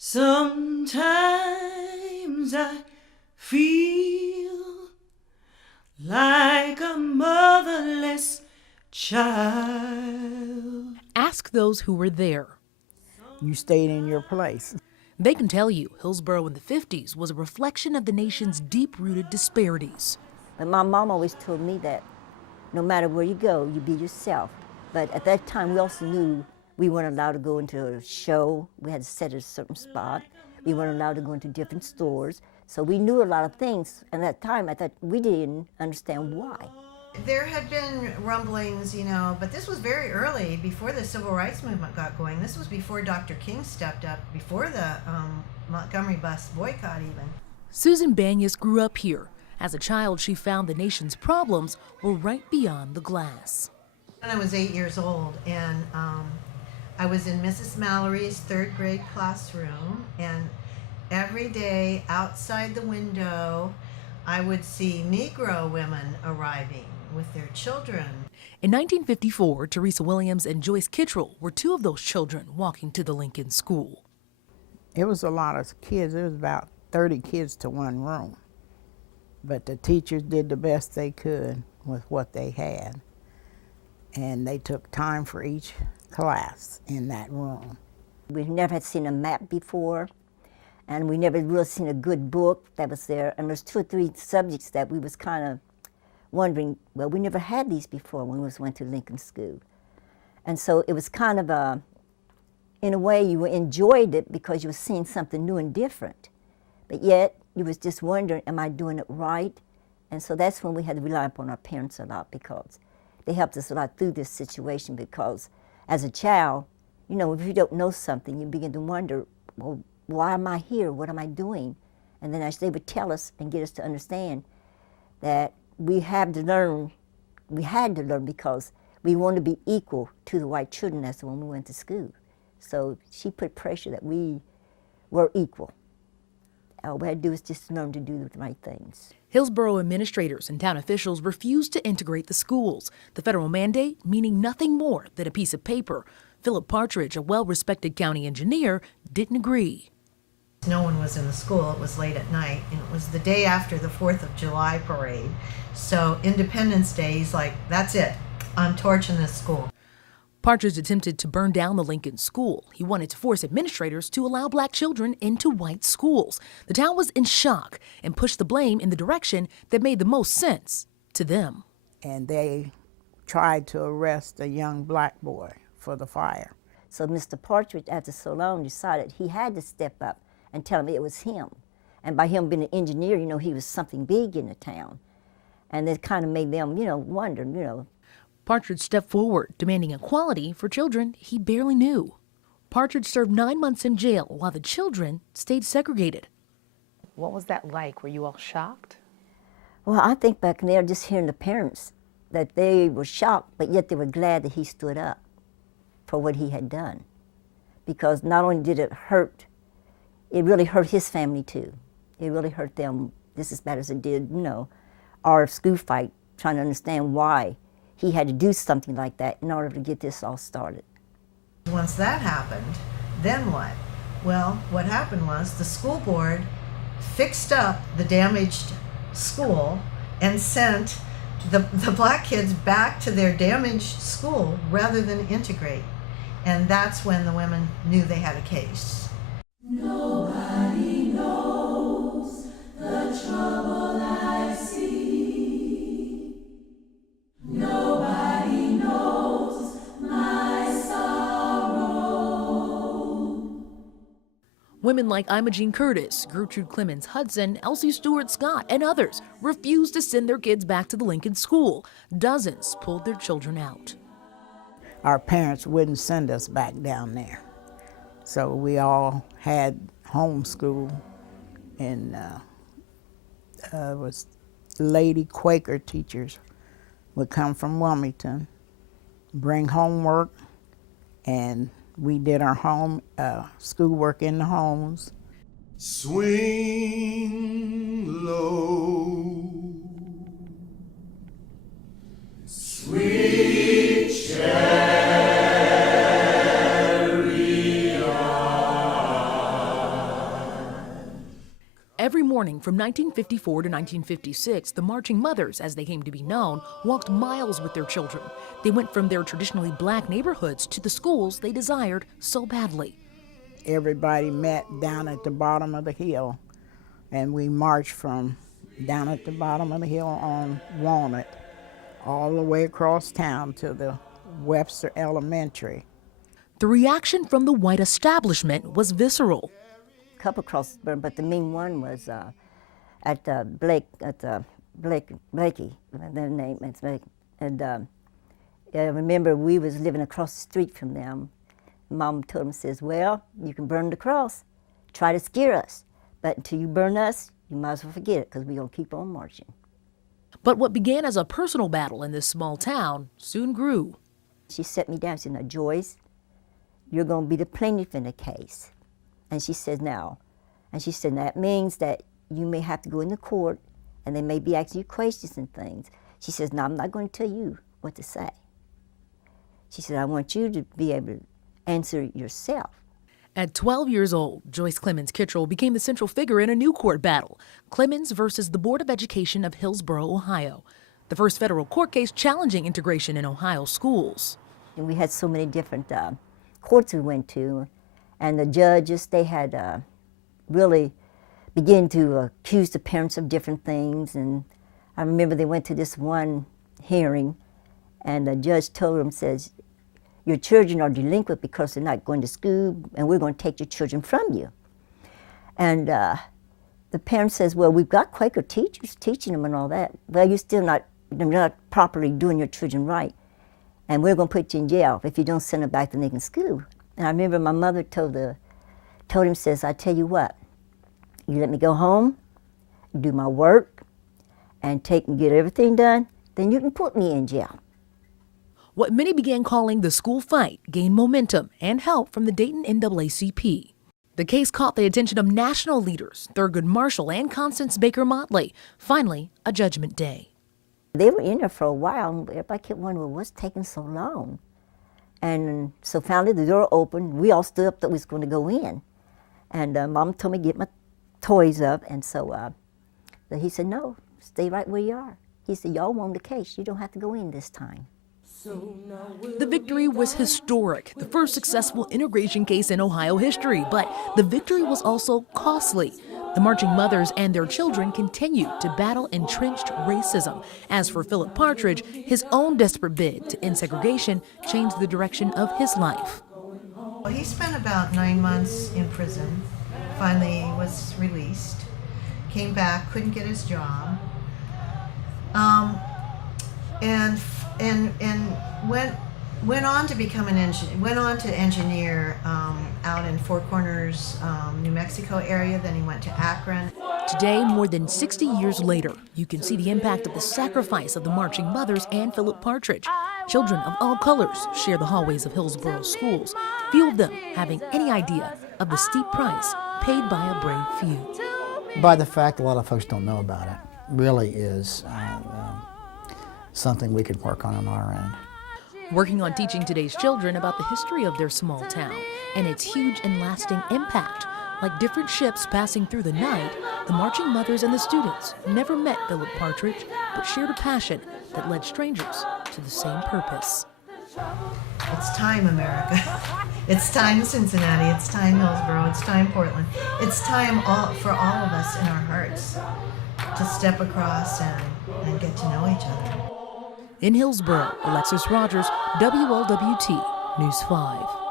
Sometimes I feel like a motherless child. Ask those who were there. You stayed in your place. They can tell you Hillsborough in the 50s was a reflection of the nation's deep-rooted disparities. But my mom always told me that no matter where you go, you be yourself. But at that time, we also knew we weren't allowed to go into a show. We had to set at a certain spot. We weren't allowed to go into different stores. So we knew a lot of things. And at that time, I thought we didn't understand why. There had been rumblings, but this was very early, before the civil rights movement got going. This was before Dr. King stepped up, before the Montgomery bus boycott even. Susan Banyas grew up here. As a child, she found the nation's problems were right beyond the glass. When I was 8 years old, and I was in Mrs. Mallory's third grade classroom, and every day outside the window, I would see Negro women arriving with their children. In 1954, Teresa Williams and Joyce Kittrell were two of those children walking to the Lincoln School. It was a lot of kids. It was about 30 kids to one room. But the teachers did the best they could with what they had. And they took time for each class in that room. We never had seen a map before, and we never really seen a good book that was there. And there's 2 or 3 subjects that we was kind of wondering, well, we never had these before when we went to Lincoln School. And so it was kind of in a way you enjoyed it because you were seeing something new and different. But yet you was just wondering, am I doing it right? And so that's when we had to rely upon our parents a lot, because they helped us a lot through this situation. Because as a child, if you don't know something, you begin to wonder, well, why am I here? What am I doing? And then as they would tell us and get us to understand that we had to learn because we want to be equal to the white children as when we went to school. So she put pressure that we were equal. All we had to do is just learn to do the right things. Hillsborough administrators and town officials refused to integrate the schools, the federal mandate meaning nothing more than a piece of paper. Philip Partridge, a well-respected county engineer, didn't agree. No one was in the school. It was late at night, and it was the day after the 4th of July parade. So Independence Day, he's like, that's it. I'm torching this school. Partridge attempted to burn down the Lincoln School. He wanted to force administrators to allow black children into white schools. The town was in shock and pushed the blame in the direction that made the most sense to them. And they tried to arrest a young black boy for the fire. So Mr. Partridge, after so long, decided he had to step up and tell him it was him. And by him being an engineer, he was something big in the town. And it kind of made them, wonder, Partridge stepped forward, demanding equality for children he barely knew. Partridge served 9 months in jail while the children stayed segregated. What was that like? Were you all shocked? Well, I think back there, just hearing the parents, that they were shocked, but yet they were glad that he stood up for what he had done. Because not only did it hurt, it really hurt his family too. It really hurt them just as bad as it did, our school fight, trying to understand why he had to do something like that in order to get this all started. Once that happened, then what? Well, what happened was the school board fixed up the damaged school and sent the black kids back to their damaged school rather than integrate. And that's when the women knew they had a case. Nobody knows the trouble I see. Nobody knows my sorrow. Women like Imogene Curtis, Gertrude Clemens Hudson, Elsie Stewart Scott, and others refused to send their kids back to the Lincoln School. Dozens pulled their children out. Our parents wouldn't send us back down there. So we all had homeschool, and was lady Quaker teachers would come from Wilmington, bring homework, and we did our schoolwork in the homes. Swing low, sweet chariot, Every morning from 1954 to 1956, the Marching Mothers, as they came to be known, walked miles with their children. They went from their traditionally black neighborhoods to the schools they desired so badly. Everybody met down at the bottom of the hill, and we marched from down at the bottom of the hill on Walnut all the way across town to the Webster Elementary. The reaction from the white establishment was visceral. Couple crossed, but the main one was at Blakey, their name is Blake. And I remember we was living across the street from them. Mom told him, says, well, you can burn the cross, try to scare us, but until you burn us, you might as well forget it, because we're going to keep on marching. But what began as a personal battle in this small town soon grew. She set me down. She said, now, Joyce, you're going to be the plaintiff in the case. And she said, now, that means that you may have to go into court, and they may be asking you questions and things. She says, now, I'm not going to tell you what to say. She said, I want you to be able to answer yourself. At 12 years old, Joyce Clemens Kittrell became the central figure in a new court battle, Clemens versus the Board of Education of Hillsborough, Ohio, the first federal court case challenging integration in Ohio schools. And we had so many different courts we went to, and the judges, they had really begun to accuse the parents of different things. And I remember they went to this one hearing, and the judge told them, says, your children are delinquent because they're not going to school, and we're going to take your children from you. And the parent says, well, we've got Quaker teachers teaching them and all that. Well, you're not properly doing your children right, and we're going to put you in jail if you don't send them back to Lincoln School. And I remember my mother told him, says, I tell you what, you let me go home, do my work, and get everything done, then you can put me in jail. What many began calling the school fight gained momentum and help from the Dayton NAACP. The case caught the attention of national leaders, Thurgood Marshall and Constance Baker Motley. Finally, a judgment day. They were in there for a while, and everybody kept wondering, what's taking so long? And so finally the door opened. We all stood up that we was going to go in. And Mom told me to get my toys up, and so he said, no, stay right where you are. He said, y'all won the case. You don't have to go in this time. The victory was historic, the first successful integration case in Ohio history, but the victory was also costly. The Marching Mothers and their children continued to battle entrenched racism. As for Philip Partridge, his own desperate bid to end segregation changed the direction of his life. Well, he spent about 9 months in prison, finally was released, came back, couldn't get his job, and went on to become engineer out in Four Corners, New Mexico area. Then he went to Akron. Today, more than 60 years later, you can see the impact of the sacrifice of the Marching Mothers and Philip Partridge. Children of all colors share the hallways of Hillsborough schools, few of them having any idea of the steep price paid by a brave few. By the fact a lot of folks don't know about it, really is something we could work on our end. Working on teaching today's children about the history of their small town and its huge and lasting impact. Like different ships passing through the night, the Marching Mothers and the students never met Philip Partridge, but shared a passion that led strangers to the same purpose. It's time, America. It's time, Cincinnati. It's time, Hillsborough. It's time, Portland. It's time for all of us in our hearts to step across and get to know each other. In Hillsborough, Alexis Rogers, WLWT News 5.